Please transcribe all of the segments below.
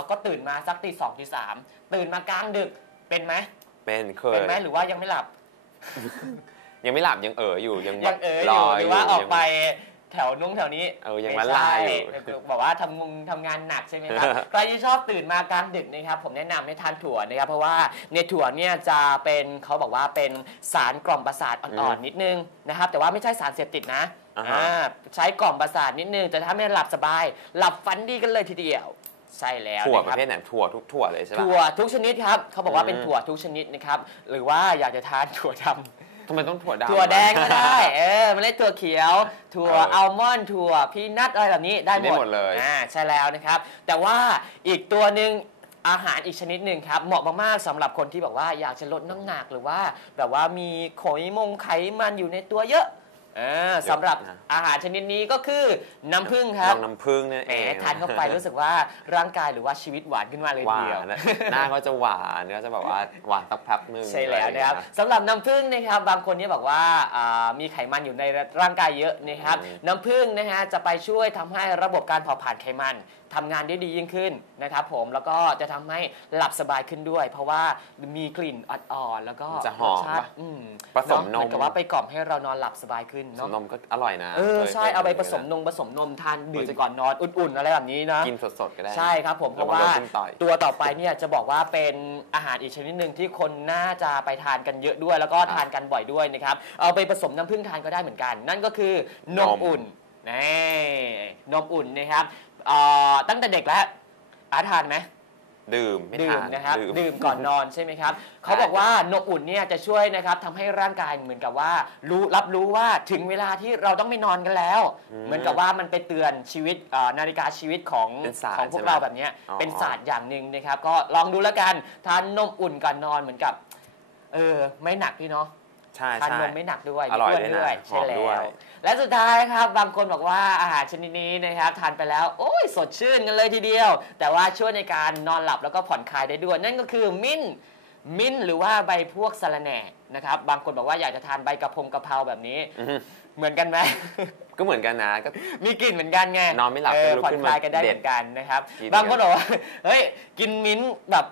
แล้วก็ตื่นมาสักตีสองตีสามตื่นมากลางดึกเป็นไหมเป็นเคยเป็นไหมหรือว่ายังไม่หลับ ยังไม่หลับยังเอ๋ออยู่ยังแบบยังเอออยู่หรือว่าออกไปแถวนุ่งแถวนี้เออยังไม่มาลาใช่อยู่บอกว่าทำงงทำงานหนักใช่ไหมครับใครที่ชอบตื่นมากลางดึกนะครับ ผมแนะนำให้ทานถั่วนะครับ เพราะว่าในถั่วเนี่ยจะเป็นเขาบอกว่าเป็นสารกล่อมประสาทอ่อนๆนิดนึงนะครับ แต่ว่าไม่ใช่สารเสพติดนะอ่าฮะอ่าใช้กล่อมประสาทนิดนึงจะทำให้หลับสบาย หลับฝันดีกันเลยทีเดียว ใช่แล้วถั่วนะปคระรับเภทไหนถั่วทุกถั่วเลยใช่ปะถั่วทุกชนิดครับเขาบอกว่าเป็นอืมถั่วทุกชนิดนะครับหรือว่าอยากจะทานถั่วดำทำไมต้องถั่วดำถั่วแดงก็ได้ เออเมล็ดถั่วเขียว ถั่วเอออัอัลมอนด์ถั่วพีนัทอะไรแบบนี้ได้ได้หมดหมดเลยอ่าใช่แล้วนะครับ แต่ว่าอีกตัวหนึ่งอาหารอีกชนิดหนึ่งครับ เหมาะมากๆสำหรับคนที่แบบว่าอยากจะลดน้ำหนักหรือว่าแบบว่ามีไขมงไขมันอยู่ในตัวเยอะ อ่าสำหรับอาหารชนิดนี้ก็คือน้ำผึ้งครับลองน้ำผึ้งเนี่ยแหมเองทานเข้าไปรู้สึกว่าร่างกายหรือว่าชีวิตหวานขึ้นมาเลยหทีวาเดียวนนะหน้าก็จะหวานก็จะแบบว่าหวานสักพักนึงใช่แล้วนะครับอไอย่างเงี้ย สำหรับน้ำผึ้งนะครับ บางคนเนี่ยบอกว่าอ่ามีไขมันอยู่ในร่างกายเยอะนะครับ อืม น้ำผึ้งนะฮะจะไปช่วยทำให้ระบบการเผาผลาญไขมัน ทำงานได้ดียิ่งขึ้นนะครับผมแล้วก็จะทำให้หลับสบายขึ้นด้วย เพราะว่ามีกลิ่นอ่อนๆแล้วก็มันจะหอมรสชาติปะอืมผสมเอะนมเหมือนกับว่าไปกล่อมให้เรานอนหลับสบายขึ้นผสเนาะมนมก็อร่อยนะเออคยใช่คยเอาไปผคยสมนะนมผสมนมทานดื่มัมนจะก่อนนอนอุ่นๆอะไรแบบนี้นะกินสดๆก็ได้ใช่ครับผมเพระราะวังว่าโดนจิ้มต่อย ตัวต่อไปเนี่ยจะบอกว่าเป็นอาหารอีกชนิดหนึ่งที่คนน่าจะไปทานกันเยอะด้วย แล้วก็ทานกันบ่อยด้วยนะครับเอาไปผสมน้ำผึ้งทานก็ได้เหมือนกัน นั่นก็คือนมนม อุ่นนี่นมอุ่นนะครับ เอ่อตั้งแต่เด็กแล้วอาทานไหมดื่มไม่ดื่ทามนนะครับ ดื่ม ดื่มก่อนนอนใช่ไหมครับเขาบอกว่านมอุ่นเนี่ยจะช่วยนะครับทำให้ร่างกายเหมือนกับว่า รู้รับรู้ว่าถึงเวลาที่เราต้องไม่นอนกันแล้ว อืมเหมือนกับว่ามันไปเตือนชีวิตเอ่อนาฬิกาชีวิตของเป็นศาสตร์ของพวกใช่ไหมเราแบบเนี้ยอ๋อ เป็นศาสตร์อย่างหนึ่งนะครับ ก็ลองดูแล้วกันทานนมอุ่นก่อนนอนเหมือนกับเออไม่หนักด้วยเนาะ ใช่ทานใช่ นมไม่หนักด้วยอร่อยไม่ด้วยนะใช่หอมแล้ด้วยวและสุดท้ายครับบางคนบอกว่าอาหารชนิดนี้นะครับทานไปแล้วโอ้ยสดชื่นกันเลยทีเดียว แต่ว่าช่วยในการนอนหลับแล้วก็ผ่อนคลายได้ด้วย นั่นก็คือมิ้นท์มิ้นท์หรือว่าใบพวกสะระแหน่นะครับบางคนบอกว่าอยากจะทานใบกระพงกะเพราแบบนี้ อือฮึเหมือนกันไหม ก็เหมือนกันนะก็ มีกลิ่นเหมือนกันไงนอนไม่หลับเออก็ลุกผ่อนขึ้นคมาลายกันได้เด็เหดมือนกันนะครับ กิน บางคนบอกว่า เฮ้ย กินมิ้นท์แบบ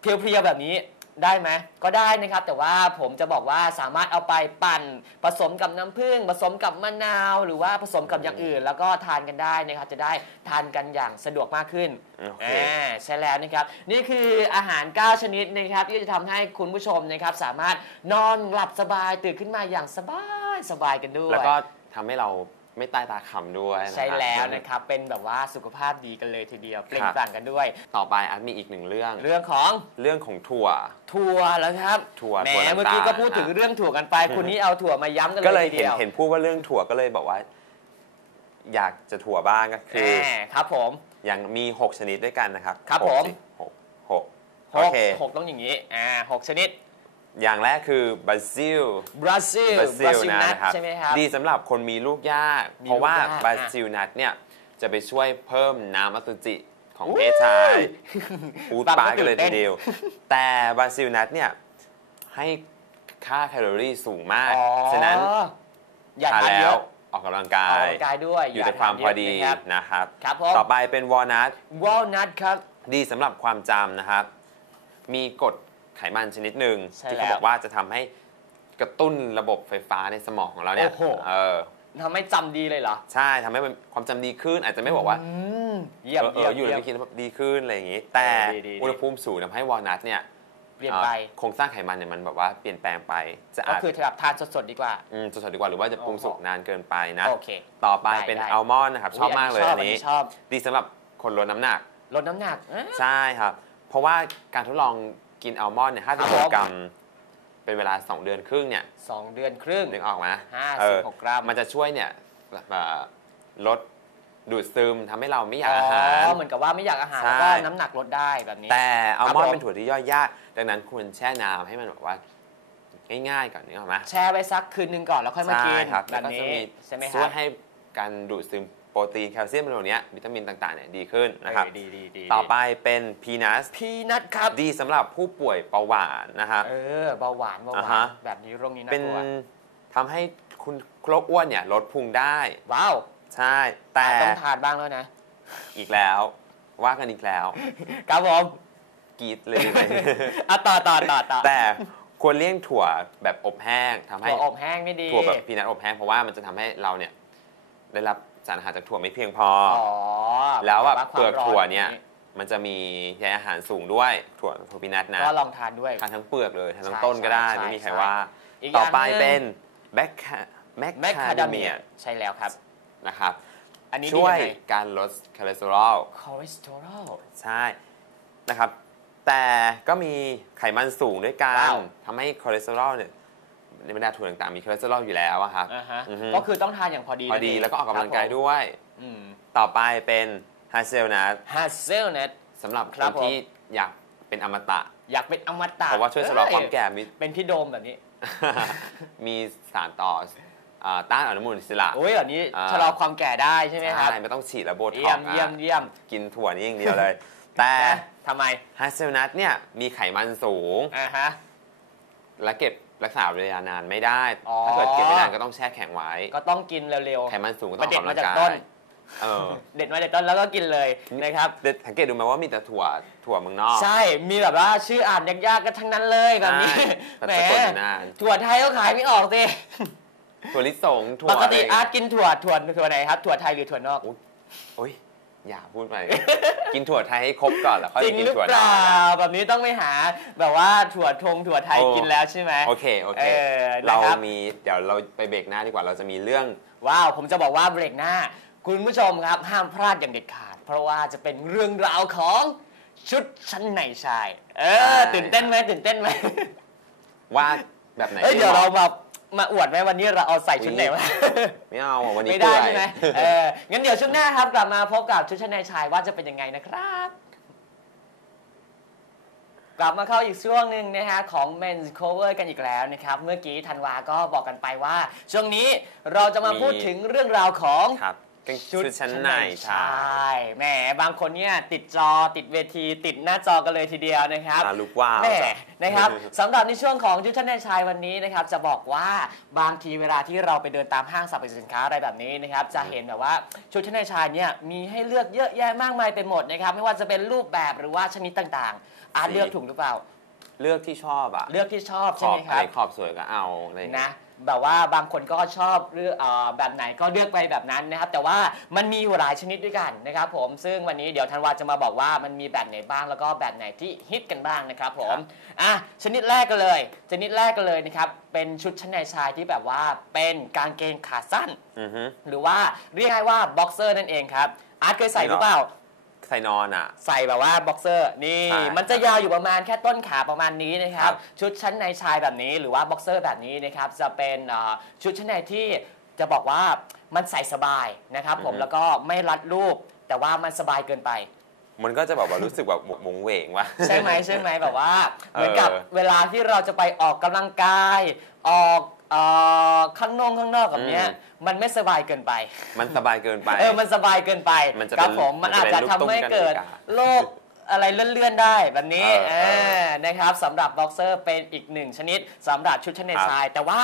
เพียวๆแบบนี้ ได้ไหมก็ได้นะครับ แต่ว่าผมจะบอกว่าสามารถเอาไปปั่น ผสมกับน้ำผึ้งผสมกับมะนาว หรือว่าผสมกับอย่างอื่น แล้วก็ทานกันได้นะครับ จะได้ทานกันอย่างสะดวกมากขึ้นโอเค อ่าใช่แล้วนะครับ นี่คืออาหาร 9 ชนิดนะครับ ที่จะทำให้คุณผู้ชมนะครับ สามารถนอนหลับสบายตื่นขึ้นมาอย่างสบายสบายกันด้วย แล้วก็ทำให้เรา ไม่ใต้ตาขำด้วยนะครับใช่แล้วนะครับ เป็นแบบว่าสุขภาพดีกันเลยทีเดียว เปล่งปลั่งกันด้วย ต่อไปอันมีอีกหนึ่งเรื่อง เรื่องของเรื่องของถั่ว ถั่วแล้วครับ ถั่วแหมถั่วน้ำตาลเมื่อกี้ก็พูดถึงนะเรื่องถั่วกันไป คุณนี่เอาถั่วมาย้ำกันก็เลเลยยทีเห็นเดียวเห็นพูดว่าเรื่องถั่วก็เลยบอกว่า อยากจะถั่วบ้างก็คือแหมครับผมอย่างมี 6 ชนิดด้วยกันนะครับ ครับหกผมสิหกหกหโอกเคหกต้องอย่างนี้อ่าหกชนิด อย่างแรกคือบราซิล บราซิล บราซิลนะนัทนะครับใช่ไหมครับ ดีสำหรับคนมีลูกยากมีเพราะว่าลูกยากบราซิลนัทเนี่ยจะไปช่วยเพิ่มน้ำอสุจิของอู้เพศชายพูดฟังปาก็กันเลยตื่ทีนเต้นเดียว แต่บราซิลนัทเนี่ยให้ค่าแคลอรี่สูงมากอ๋อฉะนั้นอย่าทานทานเยแล้วอะออกกำลังออกกากำยลังกายด้วยอยู่ย่ในความทนพเยออะดีนะครับนะครับครับผมต่อไปเป็นวอลนัทวอลนัทครับ ดีสำหรับความจำนะครับ มีกรด ไขมันชนิดหนึ่งใช่ที่เขาแล้ว บอกว่าจะทำให้กระตุ้นระบบไฟฟ้าในสมองของเราเนี่ยโอ้โห เออทำให้จำดีเลยเหรอใช่ทำให้มันความจำดีขึ้น อาจจะไม่บอกว่า อืม เยี่ยมเออเอเยี่ยอมอยู่ในเยี่ยมไม่คิดว่าดีขึ้นอะไรอย่างนี้ แต่ดีดีดี อุณหภูมิสูงทำให้วอลนัทเนี่ยเปลี่ยนไปเอ่อโครงสร้างไขมันเนี่ยมันแบบว่าเปลี่ยนแปลงไป จะก็อาจคือแบบทานสดๆดีกว่าอืมสดๆดีกว่าหรือว่าจะปรุงสุกนานเกินไปนะ โอเค ต่อไปได้เป็นได้ อัลมอนด์นะครับ ชอบมากเลยชอับนนี้ ชอบดีสำหรับคนลดน้ำหนัก ลดน้ำหนักอะ ใช่ครับ เพราะว่าการทดลอง กินอัลมอนด์เนี่ยครับผม56 กรัม เป็นเวลา 2 เดือนครึ่งเนี่ยสองเดือนครึ่ง นึกออกไหมห้าเอสิบอหกกรัม มันจะช่วยเนี่ยแบบเอ่อลดดูดซึมทำให้เราไม่อยากอาหารอ๋อเหมือนกับว่าไม่อยากอาหารใช่ แล้วก็น้ำหนักลดได้แบบนี้ แต่อัลมอนผมด์เป็นถั่วที่ย่อยยาก ดังนั้นควรแช่น้ำให้มันแบบว่าง่ายๆก่อนนึกออกไหมแช่ไว้สักคืนหนึ่งก่อนแล้วค่อยมากินใช่ครับแบแล้วบก็จะนี้มีใช่ไหมคช่วรัยบให้การดูดซึม โปรตีนแคลเซียมอะไรพวกเนี้ยวิตามินต่างๆเนี่ยดีขึ้นนะครับ เออดีดีดีต่อไปเป็นพีนัสพีนัทครับ ดีสำหรับผู้ป่วยเบาหวานนะครับเออเบาหวานเบาหอ่าวาฮะ นแบบนี้โรคนี้น่าเป็นกลัวทำให้คุณโรคอ้วนเนี่ยลดพุงได้ ว้าวใช่ แต่ต้องทานบ้างแล้วนะ อีกแล้ว ว่ากันอีกแล้วครับผมกรีดเลย อะต่อต่อต่อต่อแต่ควรเลี่ยงถั่วแบบอบแห้งทำให้ ถั่วอบแห้งไม่ดี ถั่วแบบพีนัทอบแห้งเพราะว่ามันจะทำให้เราเนี่ยได้รับ สารอาหารจากถั่วไม่เพียงพอออ๋อแล้วแบบาเปลือกความร้ถั่วเนี่ยมันจะมีใยอาหารสูงด้วยถั่วถั่วพีนัทนะก็ลองทานด้วยทานทั้งเปลือกเลยทานทั้งใช่ต้นก็ได้ใช่ไม่มีใครใช่ว่าอีกต่อไปอย่างหนึ่งเป็นแบคแมแมคคาคาเดเดเมีเมียยใช่แล้วครับนะครับอันนี้ช่วยดีงไงการลดคอเลสเตอรอลคอเลสเตอรอลใช่นะครับ แต่ก็มีไขมันสูงด้วยกัว้านวทำให้คอเลสเตอรอลเนี่ย ในบรรดาถั่วต่างๆมีคอเลสเตอรอลอยู่แล้วอะครับ อ่าฮะอือฮึ ก็คือต้องทานอย่างพอดีพอดีนั่นเงแล้วก็ออกกำลังกายครับผมด้วยอืมต่อไปเป็นฮาเซลนัทฮัสเซลเน็ต สำหรับคครันบผม ที่อยากเป็นอมตะ อยากเป็นอมตะเพราะว่าช่วยชะลอความเอ้ยแก่มี เป็นพี่โดมแบบนี้ มีสารต่ออ่าต้านอนุมูลอิสระ โอ้ยแบบนี้อ่า ชะลอความแก่ได้ใช่ไหมครับ ใช่ไม่ต้องฉีดแล้วโบท็เยี่ยอกมซ์เยี่ยมอะเยี่ยมกินถั่วนี่อย่างเดียวเลย แต่นะทำไม ฮาเซลนัทเนี่ยมีไขมันสูง อ่าฮะ และเก็บ รักษาเวลานานไม่ได้ อ๋อ ถ้าเกิดเก็บไม่นานก็ต้องแช่แข็งไว้ ก็ต้องกินเร็ว ไขมันสูงก็ๆต้มาองอเด็อดกกำลัมางจากกายต้น เออเด็ดมาจากต้นแล้วก็กินเลยนะครับ เด็ดสังเกตดูไหมว่ามีแต่ถั่วถั่วเมืองนอก ใช่ มีแบบว่าชื่ออ่านยากๆกันทั้งนั้นเลยแบบนี้ ใช่แหม แต่สะกดอยู่นาน ถั่วไทยก็ขายไม่ออกสิ ถั่วลิสงถั่วปกติะไรอาร์ตกินถั่ว ถั่ว ถั่วไหนครับ ถั่วไทยหรือถั่วนอก โอ้ย อย่าพูดไป กินถั่วไทยให้ครบก่อนแล้วค่อยจริงกินหรือถั่วเปนอกล่าแบบนี้ต้องไปหาแบบว่าถั่วทงถั่วไทยโอ้กินแล้วใช่ไหม โอเค โอเค เออเรานะครับมีเดี๋ยวเราไปเบรกหน้าดีกว่าเราจะมีเรื่อง ว้าวผมจะบอกว่าเบรกหน้า คุณผู้ชมครับห้ามพลาดอย่างเด็ดขาด เพราะว่าจะเป็นเรื่องราวของชุดชั้นในชาย เออ ใช่ ตื่นเต้นไหมตื่นเต้นไหมว่าแบบไหนเอ้ยที่เดี๋ยวหเรามาะ มามาอวดไหมวันนี้เราเอาใส่ชุดไหนวะไม่เอาอะวันนี้ไม่ได้เปื่อยใช่ไหมเอองั้นเดี๋ยวช่วงหน้าครับกลับมาพบกับชุดชั้นในชายว่าจะเป็นยังไงนะครับกลับมาเข้าอีกช่วงหนึ่งนะฮะของ Men's Cover กันอีกแล้วนะครับ เมื่อกี้ธันวาก็บอกกันไปว่า ช่วงนี้เราจะมาพูดถึงเรื่องราวของครับ กางชุดชั้นในชาใช่ยแหมบางคนเนี่ยติดจอติดเวทีติดหน้าจอกันเลยทีเดียวนะครับตาลุกว้าวแหม่จ้ะ นะครับสำหรับในช่วงของชุดชั้นในชายวันนี้นะครับจะบอกว่าบางทีเวลาที่เราไปเดินตามห้างสรรพสินค้าอะไรแบบนี้นะครับจะเห็นแบบว่าชุดชั้นในชายเนี่ยมีให้เลือกเยอะแยะมากมายไปหมดนะครับไม่ว่าจะเป็นรูปแบบหรือว่าชนิดต่างๆอาร์ตสีเลือกถูกหรือเปล่า เลือกที่ชอบอะเลือกที่ชอบขใช่อบไหมคอะรัไรบขอบสวยก็เอาอะไรอย่างเงี้นะย แบบว่าบางคนก็ชอบเลือกเอ่อแบบไหนก็เลือกไปแบบนั้นนะครับ แต่ว่ามันมีอยู่หลายชนิดด้วยกันนะครับผมซึ่งวันนี้เดี๋ยวธันวาจะมาบอกว่ามันมีแบบไหนบ้างแล้วก็แบบไหนที่ฮิตกันบ้างนะครับผมอะชนิดแรกกันเลย ชนิดแรกกันเลยนะครับเป็นชุดชั้นในชายที่แบบว่าเป็นกางเกงขาสั้น อือฮึ หรือว่าเรียกง่ายว่าบ็อกเซอร์นั่นเองครับอาร์ตเคยใส่หรือเปล่าใส่นอนอะ ใส่แบบว่าบ็อกเซอร์นี่ใช่มันจะยาวอยู่ประมาณแค่ต้นขาประมาณนี้นะครับครับชุดชั้นในชายแบบนี้หรือว่าบ็อกเซอร์แบบนี้นะครับจะเป็นเอ่อชุดชั้นในที่จะบอกว่ามันใส่สบายนะครับผมแล้วก็ไม่รัดรูป แต่ว่ามันสบายเกินไป มันก็จะแบบว่ารู้สึกแบบหมงเหวงว่ะ ใช่ไหมใช่ไหมแบบว่า เหมือนกับเออเวลาที่เราจะไปออกกำลังกาย ออก เอ่อข้างนอกข้างนอกแบบเนี้ยอืมมันไม่สบายเกินไป มันสบายเกินไป เออ มันสบายเกินไปมันจะครับเป็นผมมันมันอาจะจเป็นจะทำให้เกิดลูกตุ้มกันนาฬิกาโรคอะไรเลื่อนๆได้แบบนี้เอเออเอออนะครับสำหรับบ็อกเซอร์เป็นอีกหนึ่งชนิดสำหรับชุดชั้นในครับชาย แต่ว่า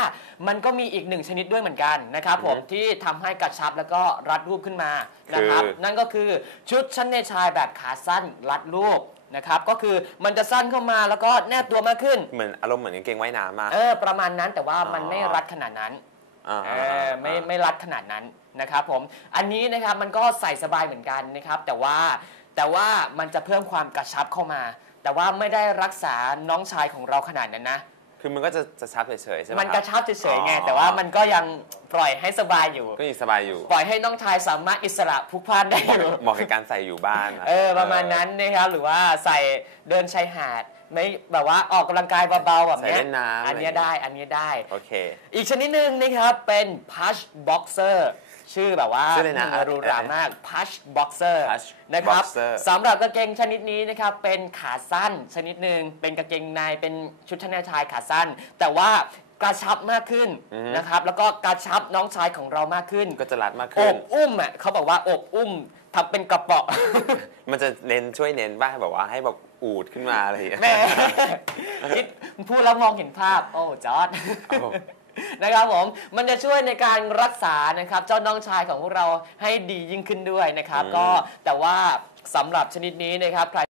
มันก็มีอีกหนึ่งชนิดด้วยเหมือนกันนะครับผมอือฮึที่ทำให้กระชับแล้วก็รัดรูปขึ้นมานะครับ คือ นั่นก็คือชุดชั้นในชายแบบขาสั้นรัดรูป นะครับก็คือมันจะสั้นเข้ามาแล้วก็แนบตัวมากขึ้น เหมือนอารมณ์เหมือนกางเกงว่ายน้ำมา เออประมาณนั้นแต่ว่ามันอ๋อไม่รัดขนาดนั้นอ่าเออไม่ไม่รัดขนาดนั้นนะครับผมอันนี้นะครับมันก็ใส่สบายเหมือนกันนะครับ แต่ว่าแต่ว่ามันจะเพิ่มความกระชับเข้ามา แต่ว่าไม่ได้รักษาน้องชายของเราขนาดนั้นนะ คือมันก็จะจะชับเฉยๆใช่ไหมมันคกรัระชับเฉยๆไงอ๋อแต่ว่ามันก็ยังปล่อยให้สบายอยู่ ก็ยังสบายอยู่ ปล่อยให้น้องชายสามารถอิสระพลุกพล่านได้อยู่เหมาะกับการใส่อยู่บ้านนะเออประมาณนั้นนะครับหรือว่าใส่เดินชายหาดไม่แบบว่าออกกำลังกายเบาๆแบบใส่เนี้ยเล่นน้ำอันเนี้ยะรได้ย่างเงี้ยอันเนี้ยได้โอเค อีกชนิดหนึ่งนะครับเป็น push boxer ชื่อแบบว่าชื่ออะไรนะหรูหรามาก push boxer Push นะครับ boxer สำหรับกางเกงชนิดนี้นะครับ เป็นขาสั้นชนิดหนึ่งเป็นกางเกงในเป็นชุดชั้นในชายขาสั้น แต่ว่ากระชับมากขึ้นอือฮึ นะครับ แล้วก็กระชับน้องชายของเรามากขึ้นก็จะรัดมากอขึ้น บอุ้มอะเขาบอกว่าอบอุ้มทำเป็นกระเป๋อ มันจะเน้นช่วยเน้นบ้างแบบว่าให้แบบอูดขึ้นมาอะไรอย่างเงี้ย แม่ คิดพูดแล้วมองเห็นภาพ โอ้จอร์ดโอ้ นะครับผมมันจะช่วยในการรักษานะครับเจ้าน้องชายของพวกเราให้ดียิ่งขึ้นด้วยนะครับอืมก็แต่ว่าสำหรับชนิดนี้นะครับใคร